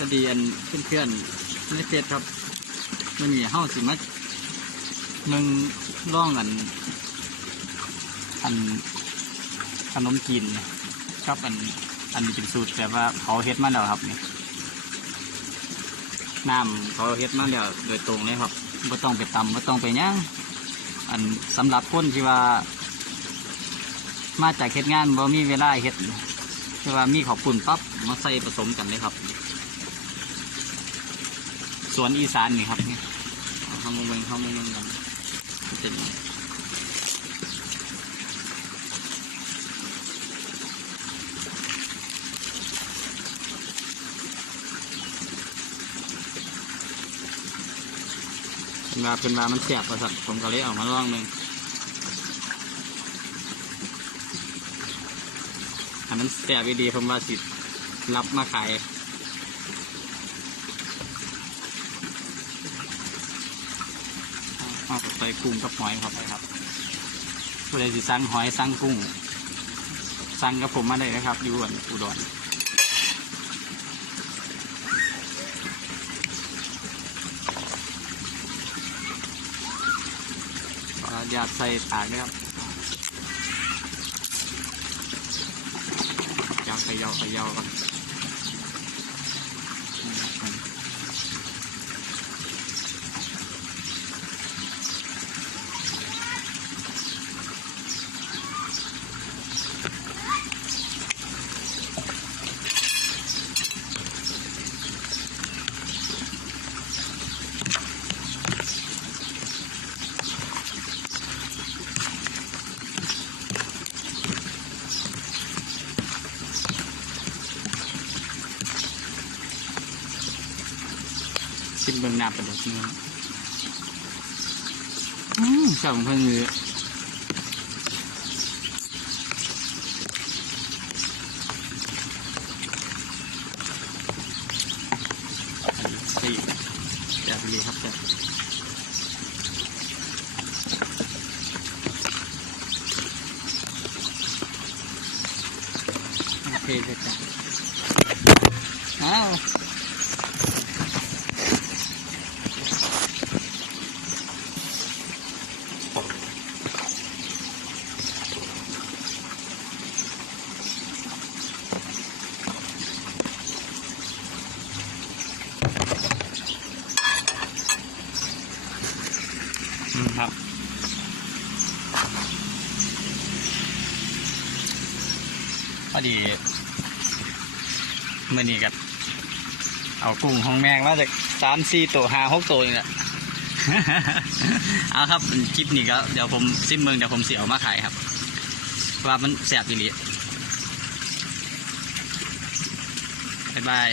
วัสดีอันเพื่อนๆในเฟซครับมื่อนี้เฮาสิมามึงล่องอัน อันขนมจีนเนี่ยครับอัน อันเป็นสูตรแต่ว่าเขาเฮ็ดมาแล้วครับนี่น้ำเขาเฮ็ดมาแล้วโดยตรงเลยครับไม่ต้องไปตำไม่ต้องไปย่างอันสำหรับคนที่ว่า มาจากเฮ็ดงานบ่มีเวลาเฮ็ดที่ว่ามีขอบปุ่นปั๊บมาใส่ผสมกันเลยครับ สวนอีสานนี่ครับนี่เอาเข้ามาเมืองเข้ามาเมืองกันเป็นยังไงเป็นว่าเป็นว่ามันแสบประสัตผมก็เลยเออกมาลองหนึ่งอันนั้นแสบดีผมว่าสิรับมาขาย เอาไปใส่กุ้งกับหอยครับไปครับผู้ใดสิสั่งหอยสั่งกุ้งสั่งกับผมมาได้นะครับ อยู่อันอุดรออนุญาใส่ปากนะครับยาวขยาวขยาวกัน ชิมเบื้องหน้าประดุกนี่อืมชอบของเพิ่งเลยสี่แบบนี้ครับแบบโอเคเลยจ้ะอ้าว ครับ พอดีเมื่อนี้กับเอากุ้งของแมงมาจากสามสี่ตัวห้าหกตัวนี่แหละเอาครับคลิปนี้ก็เดี๋ยวผมซิมเมืองเดี๋ยวผมเสียวมาขายครับ ว่ามันแสบอีหลีบ๊ายบาย